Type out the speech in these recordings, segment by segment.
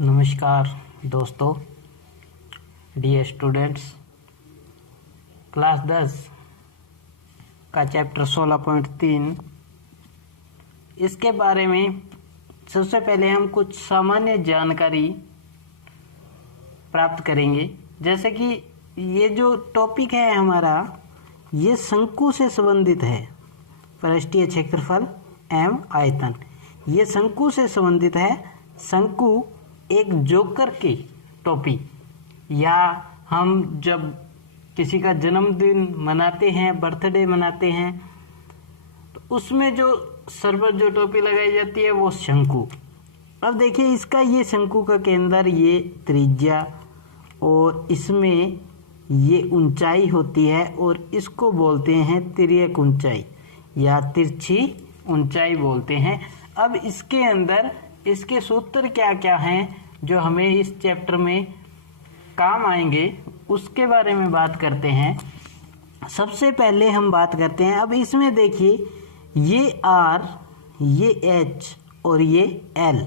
नमस्कार दोस्तों, dear students. Class 10 का चैप्टर 16.3 इसके बारे में सबसे पहले हम कुछ सामान्य जानकारी प्राप्त करेंगे। जैसे कि ये जो टॉपिक है हमारा, ये शंकु से संबंधित है। पृष्ठीय क्षेत्रफल एवं आयतन, ये शंकु से संबंधित है। शंकु एक जोकर की टोपी, या हम जब किसी का जन्मदिन मनाते हैं, बर्थडे मनाते हैं, तो उसमें जो सर पर जो टोपी लगाई जाती है वो शंकु। अब देखिए, इसका ये शंकु का केंद्र, ये त्रिज्या और इसमें ये ऊंचाई होती है और इसको बोलते हैं तिर्यक ऊंचाई या तिरछी ऊंचाई बोलते हैं। अब इसके अंदर इसके सूत्र क्या क्या हैं जो हमें इस चैप्टर में काम आएंगे, उसके बारे में बात करते हैं। सबसे पहले हम बात करते हैं, अब इसमें देखिए, ये R, ये H और ये L,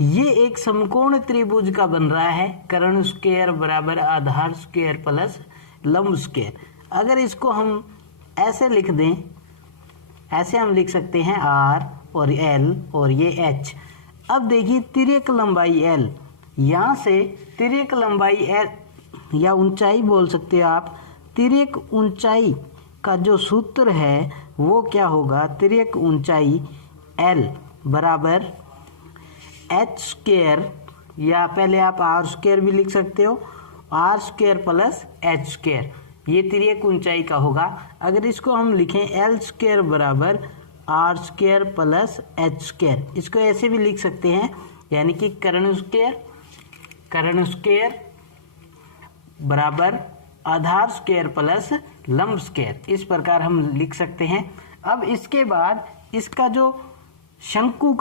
ये एक समकोण त्रिभुज का बन रहा है। कर्ण स्क्वायर बराबर आधार स्क्वायर प्लस लंब स्क्वायर। अगर इसको हम ऐसे लिख दें, ऐसे हम लिख सकते हैं R और L और ये H। अब देखिए, तिर्यक लंबाई L, यहाँ से तिर्यक लंबाई L या ऊंचाई बोल सकते हो आप। तिर्यक ऊंचाई का जो सूत्र है वो क्या होगा? तिर्यक ऊंचाई L बराबर H स्क्वायर, या पहले आप R स्क्वायर भी लिख सकते हो, R square plus H square, ये तिर्यक ऊंचाई का होगा। अगर इसको हम लिखें L स्क्वायर बराबर R square plus H square, इसको ऐसे भी लिख सकते हैं, यानी कि कर्ण स्क्वायर बराबर आधार स्क्वायर प्लस लंब स्क्वायर, इस प्रकार हम लिख सकते हैं। अब इसके बाद इसका जो शंकु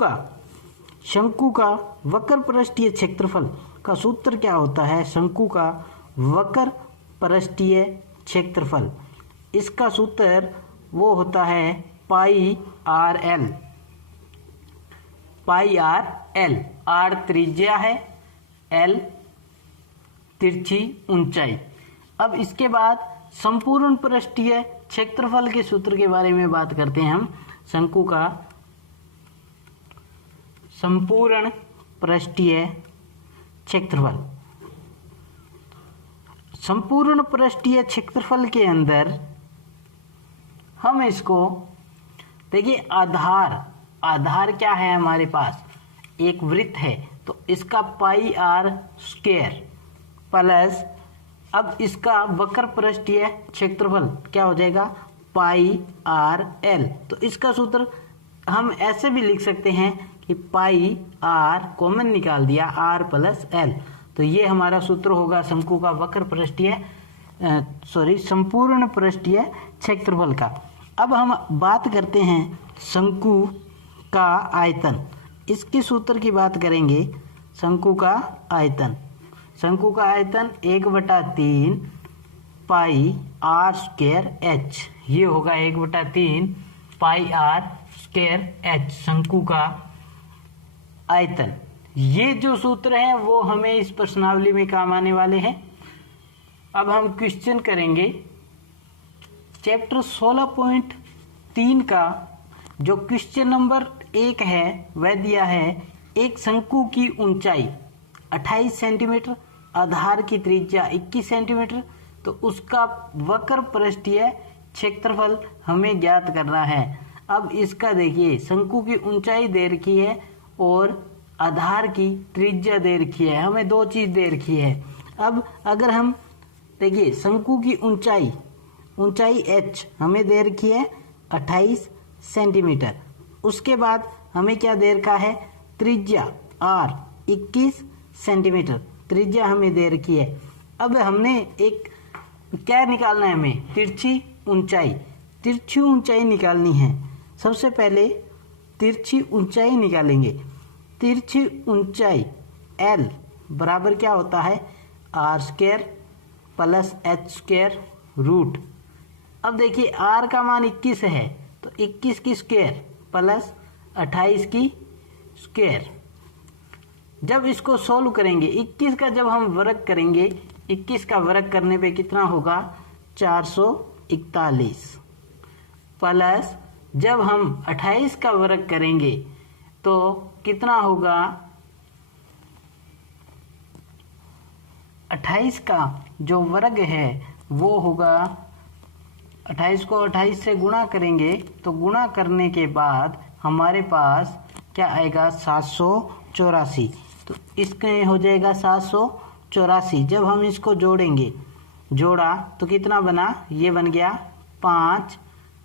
का वक्र पृष्ठीय क्षेत्रफल का सूत्र क्या होता है? शंकु का वक्र पृष्ठीय क्षेत्रफल, इसका सूत्र वो होता है पाई आर एल। आर त्रिज्या है, एल तिरछी ऊंचाई। अब इसके बाद संपूर्ण पृष्ठीय क्षेत्रफल के सूत्र के बारे में बात करते हैं हम। शंकु का संपूर्ण पृष्ठीय क्षेत्रफल, संपूर्ण पृष्ठीय क्षेत्रफल के अंदर हम इसको देखिए, आधार क्या है हमारे पास? एक वृत्त है, तो इसका पाई आर स्क्वायर प्लस, अब इसका वक्र पृष्ठीय क्षेत्रफल क्या हो जाएगा? पाई आर एल। तो इसका सूत्र हम ऐसे भी लिख सकते हैं कि पाई आर कॉमन निकाल दिया, आर प्लस एल, तो ये हमारा सूत्र होगा शंकु का वक्र पृष्ठीय संपूर्ण पृष्ठीय क्षेत्रफल का। अब हम बात करते हैं शंकु का आयतन, इसके सूत्र की बात करेंगे। शंकु का आयतन 1/3 पाई आर स्क्वायर एच, ये होगा 1/3 पाई आर स्क्वायर एच, शंकु का आयतन। ये जो सूत्र हैं वो हमें इस प्रश्नावली में काम आने वाले हैं। अब हम क्वेश्चन करेंगे। चैप्टर 16.3 का जो क्वेश्चन नंबर 1 है वह दिया है, एक शंकु की ऊंचाई 28 सेंटीमीटर, आधार की त्रिज्या 21 सेंटीमीटर, तो उसका वक्र पृष्ठीय क्षेत्रफल हमें ज्ञात करना है। अब इसका देखिए, शंकु की ऊंचाई दे रखी है और आधार की त्रिज्या दे रखी है, हमें दो चीज दे रखी है। अब अगर हम देखिए, शंकु की ऊंचाई h हमें दे रखी है 28 सेंटीमीटर, उसके बाद हमें क्या दे रखा है? त्रिज्या r 21 सेंटीमीटर त्रिज्या हमें दे रखी है। अब हमने एक क्या निकालना है? हमें तिरछी ऊंचाई निकालनी है। सबसे पहले तिरछी ऊंचाई निकालेंगे। तिरछी ऊंचाई L बराबर क्या होता है? R square plus H square root. अब देखिए, R का मान 21 है, तो 21 की स्क्वायर प्लस 28 की स्क्वायर जब इसको सोल्व करेंगे 21 का जब हम वर्ग करेंगे, 21 का वर्ग करने पे कितना होगा 441 प्लस जब हम 28 का वर्ग करेंगे तो कितना होगा 28 का जो वर्ग है वो होगा 28 को 28 से गुणा करेंगे तो गुणा करने के बाद हमारे पास क्या आएगा 784। तो इसमें हो जाएगा 784। जब हम इसको जोड़ेंगे, जोड़ा तो कितना बना, ये बन गया 5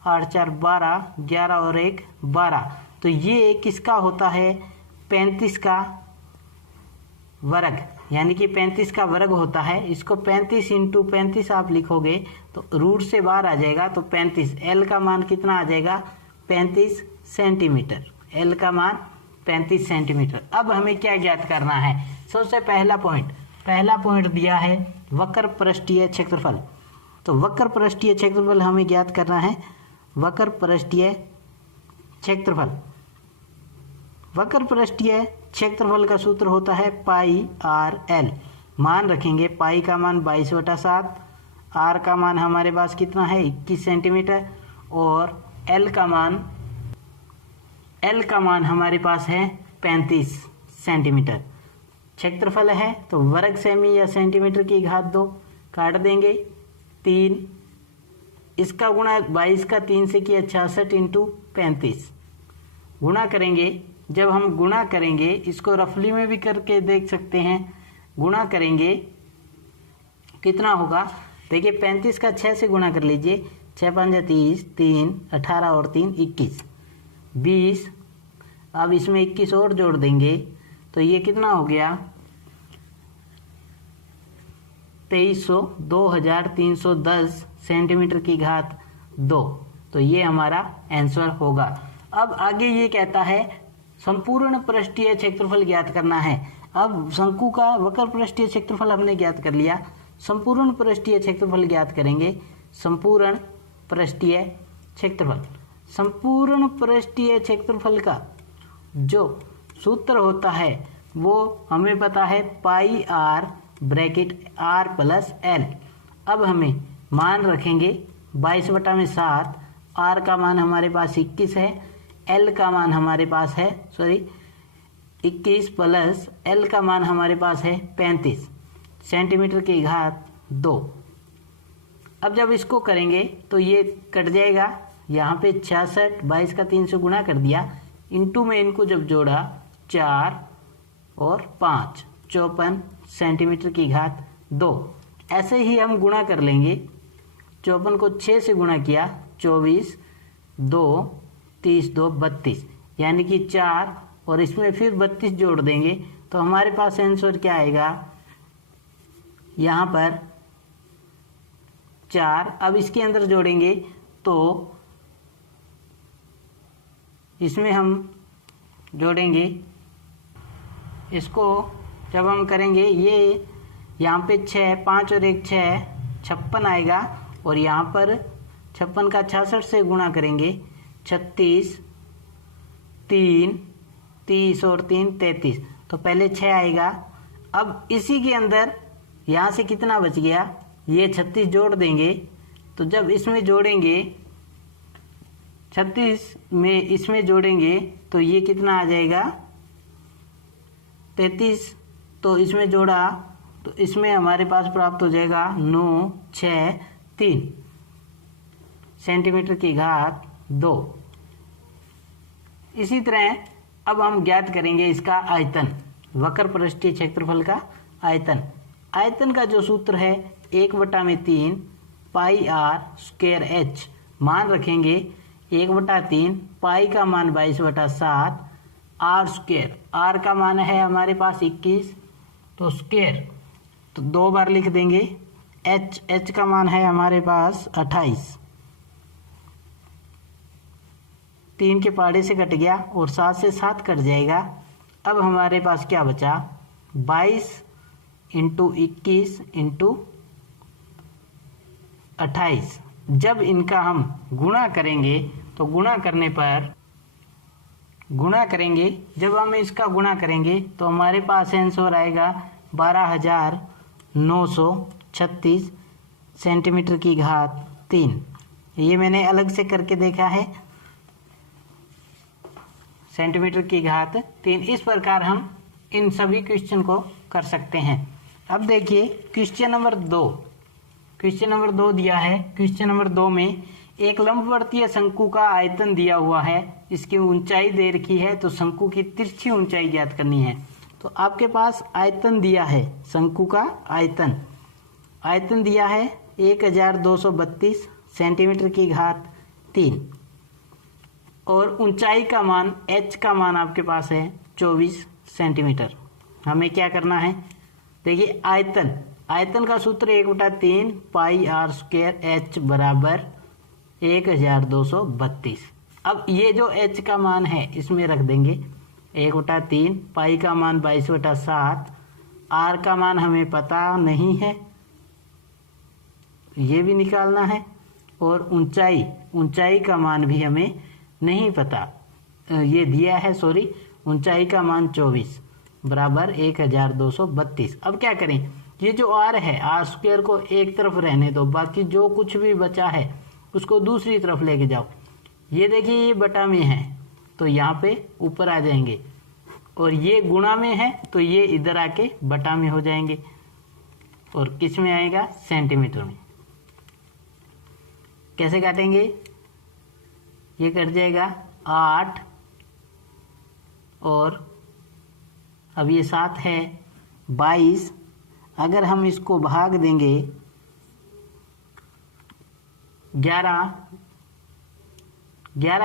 8 4 12, 11 और 1 12। तो ये किसका होता है 35 का वर्ग, यानी कि 35 का वर्ग होता है। इसको 35 इंटू 35 आप लिखोगे तो रूट से बाहर आ जाएगा, तो 35। एल का मान कितना आ जाएगा 35 सेंटीमीटर। एल का मान 35 सेंटीमीटर। अब हमें क्या ज्ञात करना है, सबसे पहला पॉइंट दिया है वक्र पृष्ठीय क्षेत्रफल। तो वक्र पृष्ठीय क्षेत्रफल हमें ज्ञात करना है। वक्र पृष्ठीय क्षेत्रफल, वक्र पृष्ठीय क्षेत्रफल का सूत्र होता है पाई आर एल। मान रखेंगे पाई का मान 22/7, आर का मान हमारे पास कितना है 21 सेंटीमीटर और एल का मान हमारे पास है 35 सेंटीमीटर। क्षेत्रफल है तो वर्ग सेमी या सेंटीमीटर की घात 2 काट देंगे 3, इसका गुणा 22 का 3 से किया 66 इंटू 35 गुणा करेंगे। जब हम गुणा करेंगे, इसको रफली में भी करके देख सकते हैं, गुणा करेंगे कितना होगा, देखिए 35 का 6 से गुणा कर लीजिए, 6 5 30, 3 18 और 3 21 20। अब इसमें 21 और जोड़ देंगे तो ये कितना हो गया 2300, 2310 सेंटीमीटर की घात 2। तो ये हमारा आंसर होगा। अब आगे ये कहता है संपूर्ण पृष्ठीय क्षेत्रफल ज्ञात करना है। अब शंकु का वक्र पृष्ठीय क्षेत्रफल हमने ज्ञात कर लिया, संपूर्ण पृष्ठीय क्षेत्रफल ज्ञात करेंगे। संपूर्ण पृष्ठीय क्षेत्रफल, संपूर्ण पृष्ठीय क्षेत्रफल का जो सूत्र होता है वो हमें पता है pi r bracket r plus l. अब हमें मान रखेंगे 22/7, आर का मान हमारे पास 21 है, एल का मान हमारे पास है 21 प्लस एल का मान हमारे पास है 35 सेंटीमीटर की घात 2। अब जब इसको करेंगे तो ये कट जाएगा, यहाँ पे 66, 22 का 3 से गुणा कर दिया, इंटू में इनको जब जोड़ा 4 और 5 54 सेंटीमीटर की घात 2। ऐसे ही हम गुणा कर लेंगे, 54 को 6 से गुणा किया 24, 2 30 2 32, यानी कि 4 और इसमें फिर 32 जोड़ देंगे तो हमारे पास आंसर क्या आएगा यहाँ पर 4। अब इसके अंदर जोड़ेंगे तो इसमें हम जोड़ेंगे, इसको जब हम करेंगे ये यहाँ पे 6, 5 और 1 6 56 आएगा, और यहाँ पर 56 का 66 से गुणा करेंगे 36, 3 30 और 3 33, तो पहले 6 आएगा। अब इसी के अंदर यहाँ से कितना बच गया, ये 36 जोड़ देंगे, तो जब इसमें जोड़ेंगे 36 में इसमें जोड़ेंगे तो ये कितना आ जाएगा 33, तो इसमें जोड़ा तो इसमें हमारे पास प्राप्त हो जाएगा 9 6 3 सेंटीमीटर की घात 2। इसी तरह अब हम ज्ञात करेंगे इसका आयतन, वक्र पृष्ठीय क्षेत्रफल का आयतन। आयतन का जो सूत्र है 1/3 पाई आर स्क्वायर एच। मान रखेंगे 1/3 पाई का मान 22/7, आर स्क्वायर, आर का मान है हमारे पास 21, तो स्क्वायर तो 2 बार लिख देंगे, एच का मान है हमारे पास 28, 3 के पहाड़े से कट गया और 7 से 7 कट जाएगा। अब हमारे पास क्या बचा 22 इंटू 21 इंटू 28। जब इनका हम गुणा करेंगे तो गुणा करने पर गुणा करेंगे, जब हम इसका गुणा करेंगे तो हमारे पास आंसर आएगा 12,936 सेंटीमीटर की घात 3। ये मैंने अलग से करके देखा है, सेंटीमीटर की घात 3। इस प्रकार हम इन सभी क्वेश्चन को कर सकते हैं। अब देखिए क्वेश्चन नंबर 2। क्वेश्चन नंबर 2 दिया है। क्वेश्चन नंबर 2 में एक लंबवर्तीय शंकु का आयतन दिया हुआ है, इसकी ऊंचाई दे रखी है, तो शंकु की तिरछी ऊंचाई ज्ञात करनी है। तो आपके पास आयतन दिया है, शंकु का आयतन दिया है 1232 सेंटीमीटर की घात 3 और ऊंचाई का मान h का मान आपके पास है 24 सेंटीमीटर। हमें क्या करना है, देखिए आयतन का सूत्र 1/3 पाई r स्क्वायर h बराबर 1232। अब ये जो h का मान है इसमें रख देंगे 1/3, पाई का मान 22/7, r का मान हमें पता नहीं है, ये भी निकालना है, और ऊंचाई का मान भी हमें नहीं पता, ये दिया है सॉरी, ऊंचाई का मान 24 बराबर 1232। अब क्या करें, ये जो r है r स्क्वायर को एक तरफ रहने दो, बाकी जो कुछ भी बचा है उसको दूसरी तरफ लेके जाओ। ये देखिए ये बटा में है तो यहाँ पे ऊपर आ जाएंगे, और ये गुणा में है तो ये इधर आके बटा में हो जाएंगे, और किस में आएगा, सेंटीमीटर में। कैसे काटेंगे, ये कट जाएगा 8 और अब ये 7 है 22। अगर हम इसको भाग देंगे 11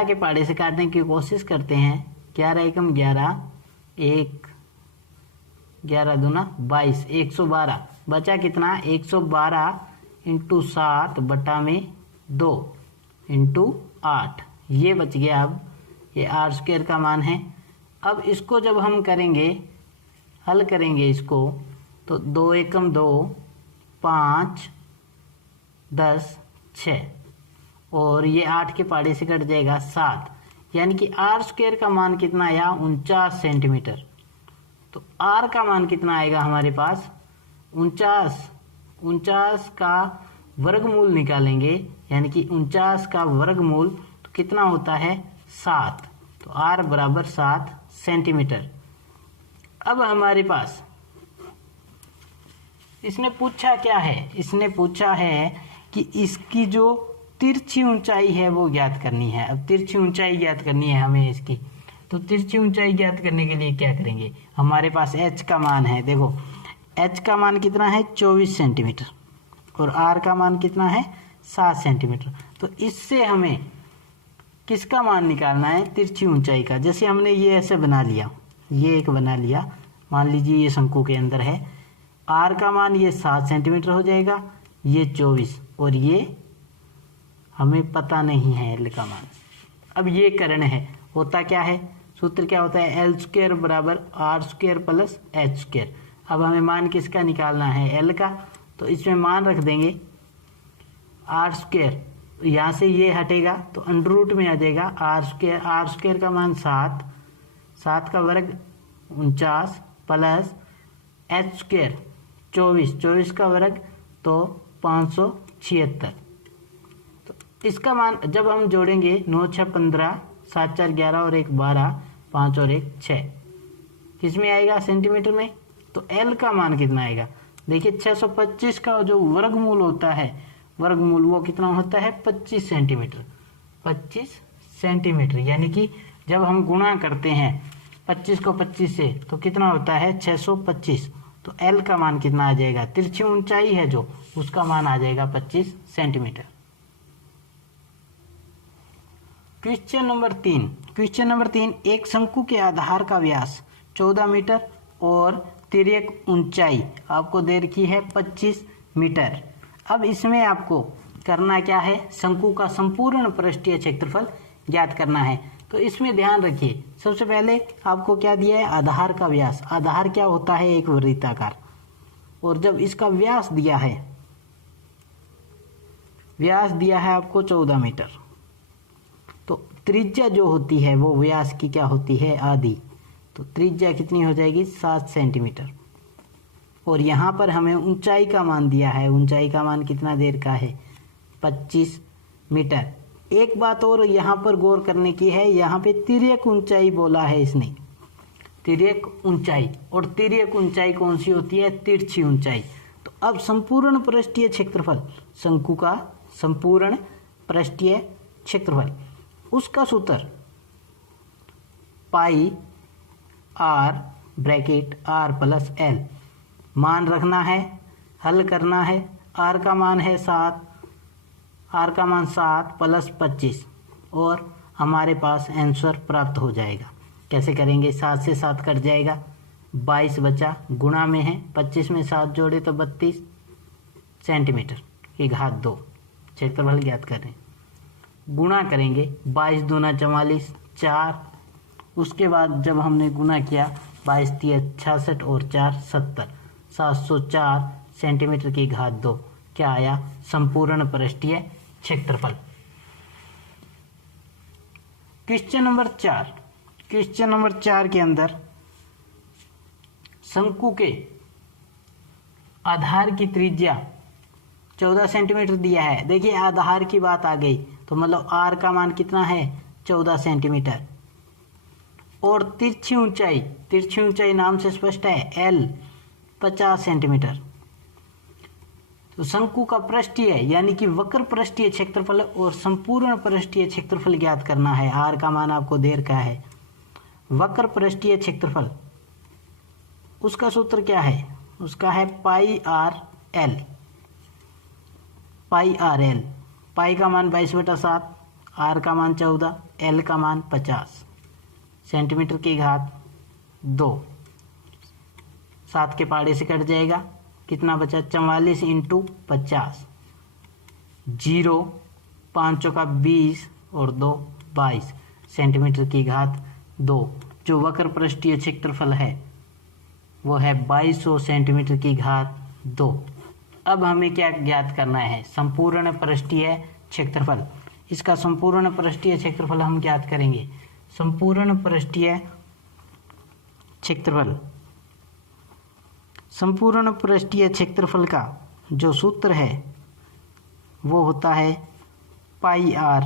के पाड़े से काटने की कोशिश करते हैं। 11 एकम 11, 1 11 दूना 22, 112 बचा कितना, 112 इंटू 7 बटा में 2 इंटू 8, ये बच गया। अब ये r स्क्वायर का मान है। अब इसको जब हम करेंगे, हल करेंगे इसको, तो 2 एकम 2, 5 10 6 और ये 8 के पाड़े से कट जाएगा 7, यानी कि r स्क्वायर का मान कितना आया, 49 सेंटीमीटर। तो r का मान कितना आएगा हमारे पास, 49 का वर्गमूल निकालेंगे, यानी कि 49 का वर्गमूल तो कितना होता है 7, तो r बराबर 7 सेंटीमीटर। अब हमारे पास इसने पूछा क्या है, इसने पूछा है कि इसकी जो तिरछी ऊंचाई है वो ज्ञात करनी है। अब तिरछी ऊंचाई ज्ञात करनी है हमें इसकी, तो तिरछी ऊंचाई ज्ञात करने के लिए क्या करेंगे, हमारे पास h का मान है, देखो h का मान कितना है 24 सेंटीमीटर और r का मान कितना है 7 सेंटीमीटर। तो इससे हमें किसका मान निकालना है, तिरछी ऊंचाई का। जैसे हमने ये ऐसे बना लिया, ये एक बना लिया, मान लीजिए ये शंकु के अंदर है, r का मान ये 7 सेंटीमीटर हो जाएगा, ये 24 और ये हमें पता नहीं है l का मान। अब ये करण है, होता क्या है, सूत्र क्या होता है, l स्क्वायर बराबर r square plus h square. अब हमें मान किसका निकालना है, l का, तो इसमें मान रख देंगे r स्क्वायर, यहाँ से ये हटेगा तो अंडर रूट में आ जाएगा r स्क्वायर का मान 7 का वर्ग 49 प्लस h स्क्वायर 24 का वर्ग तो 576। तो इसका मान जब हम जोड़ेंगे 9 6 15, 7 4 11 और 1 12, 5 और 1 6, किसमें आएगा, सेंटीमीटर में। तो L का मान कितना आएगा, देखिए 625 का जो वर्गमूल होता है, वर्गमूल वो कितना होता है 25 सेंटीमीटर, 25 सेंटीमीटर, यानी कि जब हम गुणा करते हैं 25 को 25 से तो कितना होता है 625। तो L का मान कितना आ जाएगा, तिरछी ऊंचाई है जो, उसका मान आ जाएगा 25 centimetre. Question number 3। Question number 3, एक शंकु के आधार का व्यास 14 मीटर और तिर्यक ऊंचाई आपको दे रखी है 25 मीटर। अब इसमें आपको करना क्या है, शंकु का संपूर्ण पृष्ठीय क्षेत्रफल ज्ञात करना है। तो इसमें ध्यान रखिए, सबसे पहले आपको क्या दिया है, आधार का व्यास। आधार क्या होता है, एक वृत्ताकार, और जब इसका व्यास दिया है, व्यास दिया है आपको 14 मीटर, तो त्रिज्या जो होती है वो व्यास की क्या होती है, आधी। तो त्रिज्या कितनी हो जाएगी, 7 सेंटीमीटर। और यहाँ पर हमें ऊंचाई का मान दिया है, ऊंचाई का मान कितना देर का है, 25 मीटर। एक बात और यहाँ पर गौर करने की है, यहाँ पे तिर्यक ऊंचाई बोला है इसने, तिर्यक ऊंचाई। और तिर्यक ऊंचाई कौन सी होती है, तिरछी ऊंचाई। तो अब संपूर्ण पृष्ठीय क्षेत्रफल, शंकु का संपूर्ण पृष्ठीय क्षेत्रफल, उसका सूत्र pi r bracket r plus l, मान रखना है, हल करना है। आर का मान है 7, आर का मान 7 प्लस 25 और हमारे पास आंसर प्राप्त हो जाएगा। कैसे करेंगे, 7 से 7 कट जाएगा, 22 बचा, गुणा में है 25 में 7 जोड़े तो 32 सेंटीमीटर की घात 2 क्षेत्रफल ज्ञात करें। गुणा करेंगे, 22 दूना 44, 4। उसके बाद जब हमने गुणा किया, 22 तिया 66 और 4 70, 704 सेंटीमीटर की घात 2 क्या आया, संपूर्ण पृष्ठीय क्षेत्रफल। क्वेश्चन नंबर 4, क्वेश्चन नंबर 4 के अंदर शंकु के आधार की त्रिज्या 14 सेंटीमीटर दिया है। देखिए आधार की बात आ गई तो मतलब आर का मान कितना है, 14 सेंटीमीटर। और तिरछी ऊंचाई, तिरछी ऊंचाई नाम से स्पष्ट है, एल 50 सेंटीमीटर। तो शंकु का पृष्ठीय यानी कि वक्र पृष्ठीय क्षेत्रफल और संपूर्ण पृष्ठीय क्षेत्रफल ज्ञात करना है। आर का मान आपको दे रखा है। वक्र पृष्ठीय क्षेत्रफल, उसका सूत्र क्या है, उसका है पाई आर एल, पाई आर एल। पाई का मान 22/7, आर का मान 14, एल का मान 50 सेंटीमीटर की घात 2। 7 के पहाड़े से कट जाएगा, कितना बचा, 44 इंटू 50, 0, 5 चौका 20 और 2 22 सेंटीमीटर की घात 2। जो वक्र पृष्ठीय क्षेत्रफल है वो है 2200 सेंटीमीटर की घात 2। अब हमें क्या ज्ञात करना है, संपूर्ण पृष्ठीय क्षेत्रफल। इसका संपूर्ण पृष्ठीय क्षेत्रफल हम ज्ञात करेंगे। संपूर्ण पृष्ठीय क्षेत्रफल, संपूर्ण पृष्ठीय क्षेत्रफल का जो सूत्र है वो होता है pi are,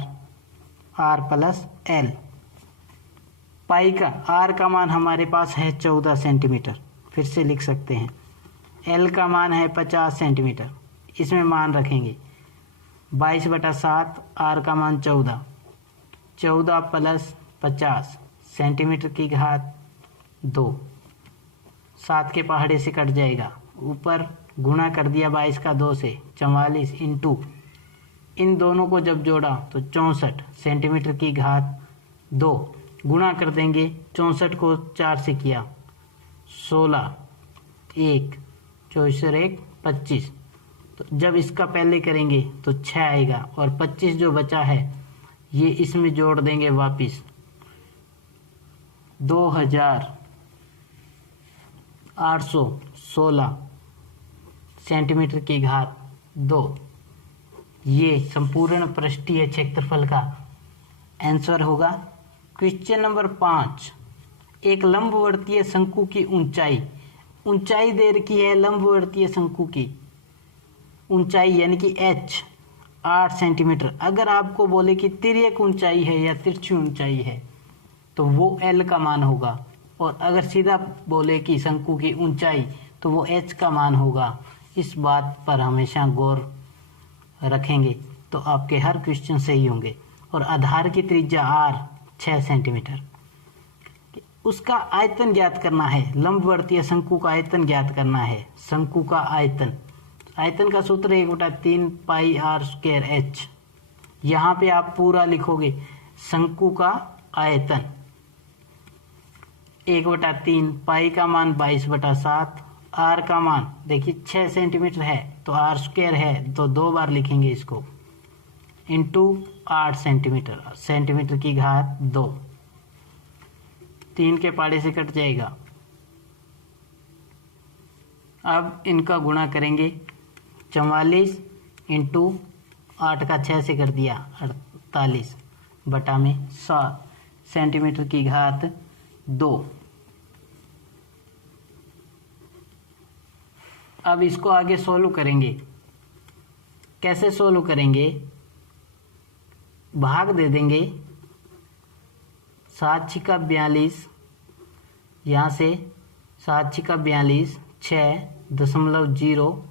are plus L. पाई का, आर का मान हमारे पास है 14 सेंटीमीटर, फिर से लिख सकते हैं। एल का मान है 50 सेंटीमीटर, इसमें मान रखेंगे 22/7, आर का मान 14, 14 प्लस 50 सेंटीमीटर की घात 2। 7 के पहाड़े से कट जाएगा, ऊपर गुणा कर दिया 22 का 2 से, 44 इंटू, इन दोनों को जब जोड़ा तो 64 सेंटीमीटर की घात 2। गुणा कर देंगे, 64 को 4 से किया 16, 1, 24 और 1 25। तो जब इसका पहले करेंगे तो 6 आएगा और 25 जो बचा है ये इसमें जोड़ देंगे वापिस, 2816 सेंटीमीटर की घात 2। ये संपूर्ण पृष्ठीय क्षेत्रफल का आंसर होगा। क्वेश्चन नंबर 5, एक लंबवर्तीय शंकु की ऊंचाई, ऊंचाई दे रखी है लंबवर्तीय शंकु की ऊंचाई यानी कि h 8 सेंटीमीटर। अगर आपको बोले कि तिर्यक ऊंचाई है या तिरछी ऊंचाई है तो वो l का मान होगा, और अगर सीधा बोले कि शंकु की ऊंचाई तो वो h का मान होगा। इस बात पर हमेशा गौर रखेंगे तो आपके हर क्वेश्चन सही होंगे। और आधार की त्रिज्या r 6 सेंटीमीटर, उसका आयतन ज्ञात करना है। लंबवर्तीय शंकु का आयतन ज्ञात करना है। शंकु का आयतन, आयतन का सूत्र 1/3 पाई आर स्क्वायर एच। यहाँ पे आप पूरा लिखोगे, शंकु का आयतन 1/3, पाई का मान 22/7, आर का मान देखिए 6 सेंटीमीटर है तो आर स्क्वायर है तो 2 बार लिखेंगे इसको, इंटू 8 सेंटीमीटर, सेंटीमीटर की घात 2। 3 के पहाड़े से कट जाएगा। अब इनका गुणा करेंगे, 44 इंटू 8 का 6 से कर दिया 48, बटा में 7 सेंटीमीटर की घात 2। अब इसको आगे सोल्व करेंगे। कैसे सोल्व करेंगे? भाग दे देंगे 7 छिका 42, यहाँ से 7 छिका 42, 6.0,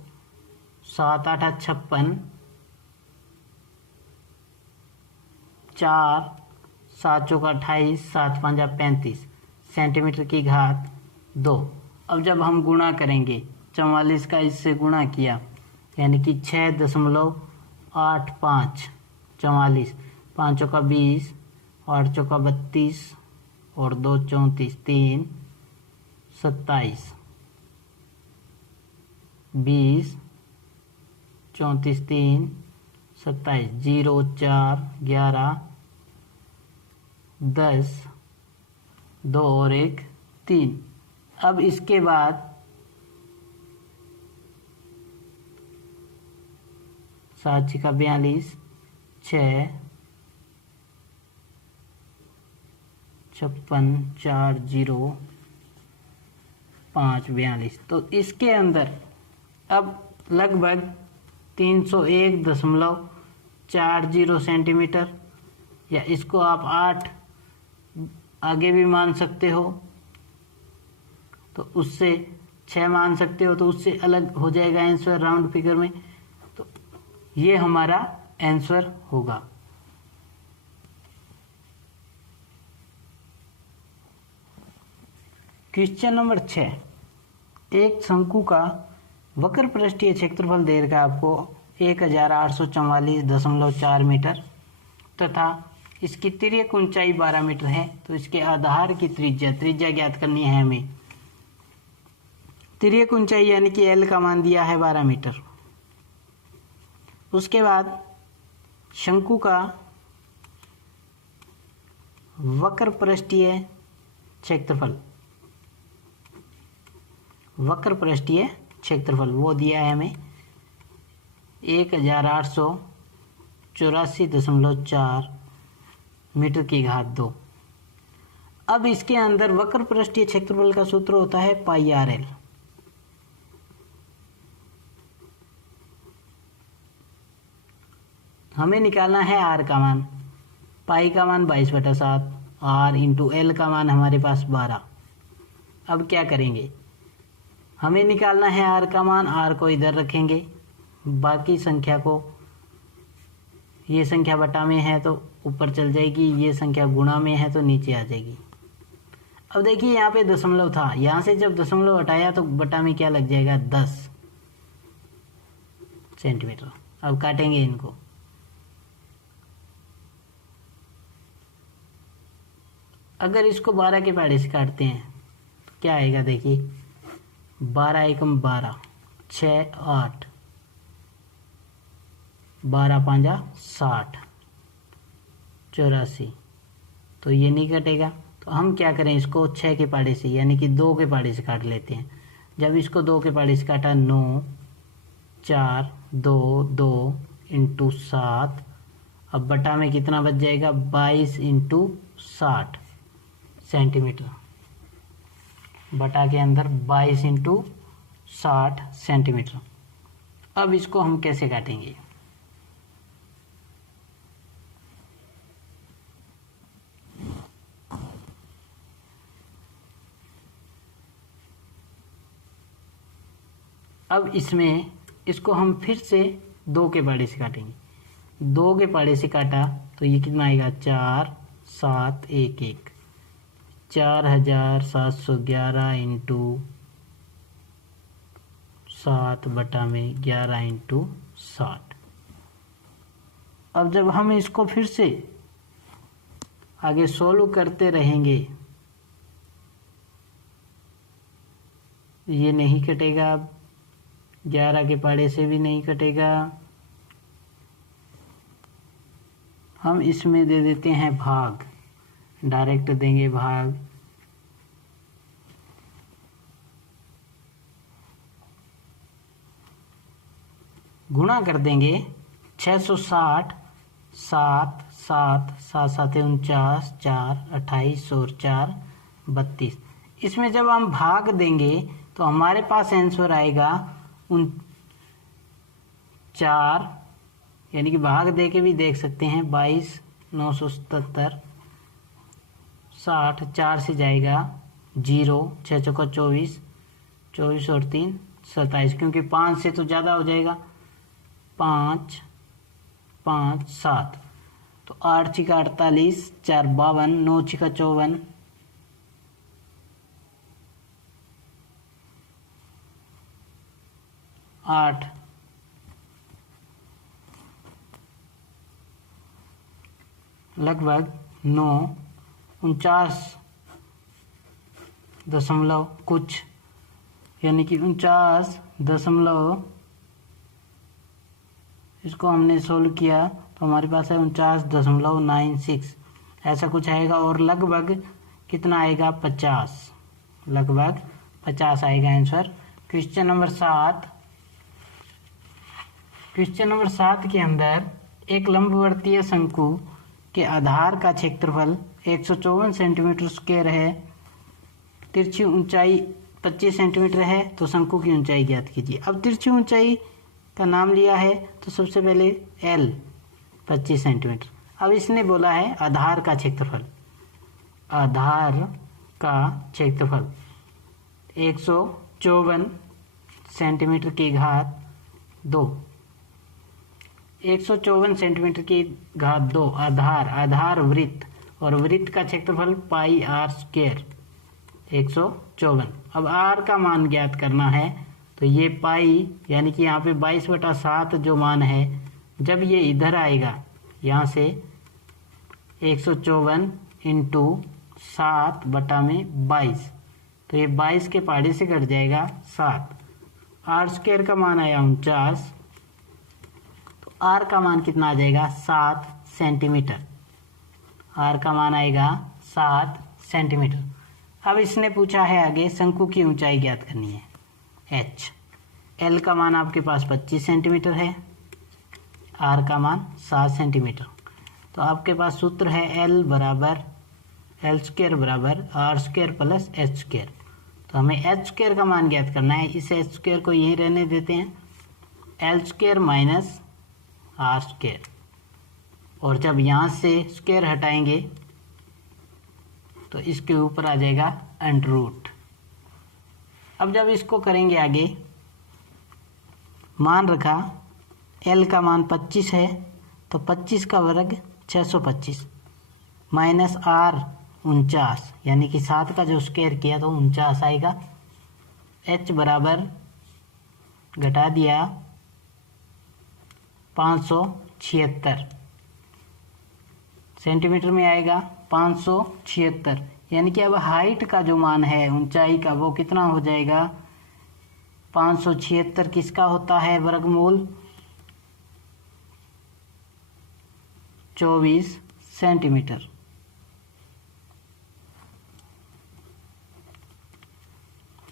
7 8 56, 4 7 चौका 28, 7 5 35 सेंटीमीटर की घात 2। अब जब हम गुणा करेंगे 44 का इससे गुणा किया यानी कि 6.85 44, 5 चौका 20, 8 चौका 32 और 2 34, 3 27, 20 34 3 27, 0 4 11 10 2 और 1 3। अब इसके बाद 7 छिका 42, 6 56 4 0 5 42। तो इसके अंदर अब लगभग 301.40 सेंटीमीटर, या इसको आप 8 आगे भी मान सकते हो, तो उससे 6 मान सकते हो, तो उससे अलग हो जाएगा आंसर राउंड फिगर में। तो ये हमारा आंसर होगा। क्वेश्चन नंबर 6, एक शंकु का वक्र पृष्ठीय क्षेत्रफल दे रखा है आपको 1844.4 मीटर तथा इसकी तिर्यक ऊंचाई 12 मीटर है। तो इसके आधार की त्रिज्या ज्ञात करनी है हमें। तिर्यक ऊंचाई यानी कि एल का मान दिया है 12 मीटर। उसके बाद शंकु का वक्र पृष्ठीय क्षेत्रफल वो दिया है हमें 1884.4 मीटर की घात 2। अब इसके अंदर वक्र पृष्ठीय क्षेत्रफल का सूत्र होता है पाई आर एल। हमें निकालना है आर का मान। पाई का मान 22/7, आर इंटू एल का मान हमारे पास 12। अब क्या करेंगे? हमें निकालना है आर का मान। आर को इधर रखेंगे, बाकी संख्या को, ये संख्या बटा में है तो ऊपर चल जाएगी, ये संख्या गुणा में है तो नीचे आ जाएगी। अब देखिए यहाँ पे दशमलव था, यहाँ से जब दशमलव हटाया तो बटा में क्या लग जाएगा 10 सेंटीमीटर। अब काटेंगे इनको। अगर इसको 12 के पहाड़े से काटते हैं तो क्या आएगा? देखिए 12 एकम 12, 6 8, 12 5 60, 84। तो ये नहीं कटेगा। तो हम क्या करें? इसको 6 के पहाड़े से यानी कि 2 के पहाड़े से काट लेते हैं। जब इसको 2 के पहाड़े से काटा 9 4 2 2 इंटू 7। अब बटा में कितना बच जाएगा? 22 इंटू 60 सेंटीमीटर। बटा के अंदर 22 इंटू 60 सेंटीमीटर। अब इसको हम कैसे काटेंगे? अब इसमें इसको हम फिर से 2 के पहाड़े से काटेंगे। 2 के पहाड़े से काटा तो ये कितना आएगा? 4 7 1 1, 4711 इंटू 7 बटा में 11 इंटू 60। अब जब हम इसको फिर से आगे सोल्व करते रहेंगे, ये नहीं कटेगा। अब 11 के पहाड़े से भी नहीं कटेगा। हम इसमें दे देते हैं भाग, डायरेक्ट देंगे भाग। गुणा कर देंगे 660 7 7 7 7 49, 4 28 और 4 32। इसमें जब हम भाग देंगे तो हमारे पास आंसर आएगा 4, यानी कि भाग दे के भी देख सकते हैं। 22 977, 60, 4 से जाएगा 0, 6 चौका 24, 24 और 3 27, क्योंकि 5 से तो ज़्यादा हो जाएगा। 5 5 7, तो 8 छिका 48, 4 52, 9 छिका 54, 8 लगभग 9 49 दशमलव कुछ, यानी कि 49 दशमलव, इसको हमने सोल्व किया तो हमारे पास है 49.96, ऐसा कुछ आएगा। और लगभग कितना आएगा? 50, लगभग 50 आएगा answer. Question number 7। Question number 7 के अंदर एक लंबवर्तीय शंकु के आधार का क्षेत्रफल 154 सेंटीमीटर स्क्वायर है, तिरछी ऊंचाई 25 सेंटीमीटर है, तो शंकु की ऊंचाई ज्ञात कीजिए। अब तिरछी ऊंचाई का नाम लिया है तो सबसे पहले L 25 सेंटीमीटर। अब इसने बोला है आधार का क्षेत्रफल, आधार का क्षेत्रफल 154 सेंटीमीटर की घात 2, 154 सेंटीमीटर की घात 2 आधार, आधार वृत्त, और वृत्त का क्षेत्रफल पाई आर स्क्वायर 154। अब आर का मान ज्ञात करना है, तो ये पाई यानी कि यहाँ पे 22/7 जो मान है, जब ये इधर आएगा यहाँ से 154 इंटू 7/22, तो ये 22 के पहाड़े से घट जाएगा 7। आर स्क्वायर का मान आया 49, तो आर का मान कितना आ जाएगा? 7 सेंटीमीटर। आर का मान आएगा 7 सेंटीमीटर। अब इसने पूछा है आगे शंकु की ऊंचाई ज्ञात करनी है, एच। एल का मान आपके पास 25 सेंटीमीटर है, आर का मान 7 सेंटीमीटर। तो आपके पास सूत्र है एल स्क्वायर बराबर R square plus H square. तो हमें एच स्क्वायर का मान ज्ञात करना है, इस एच स्क्वायर को यहीं रहने देते हैं, L square minus R square, और जब यहाँ से स्क्वायर हटाएंगे तो इसके ऊपर आ जाएगा अंडर रूट। अब जब इसको करेंगे आगे, मान रखा एल का मान 25 है, तो 25 का वर्ग 625 माइनस आर 49, यानी कि 7 का जो स्क्वायर किया तो 49 आएगा। एच बराबर घटा दिया 576 सेंटीमीटर में आएगा 576, यानी कि अब हाइट का जो मान है ऊंचाई का वो कितना हो जाएगा? 576 किसका होता है वर्गमूल? 24 सेंटीमीटर।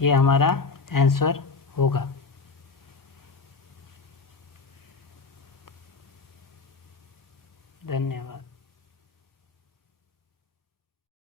ये हमारा आंसर होगा।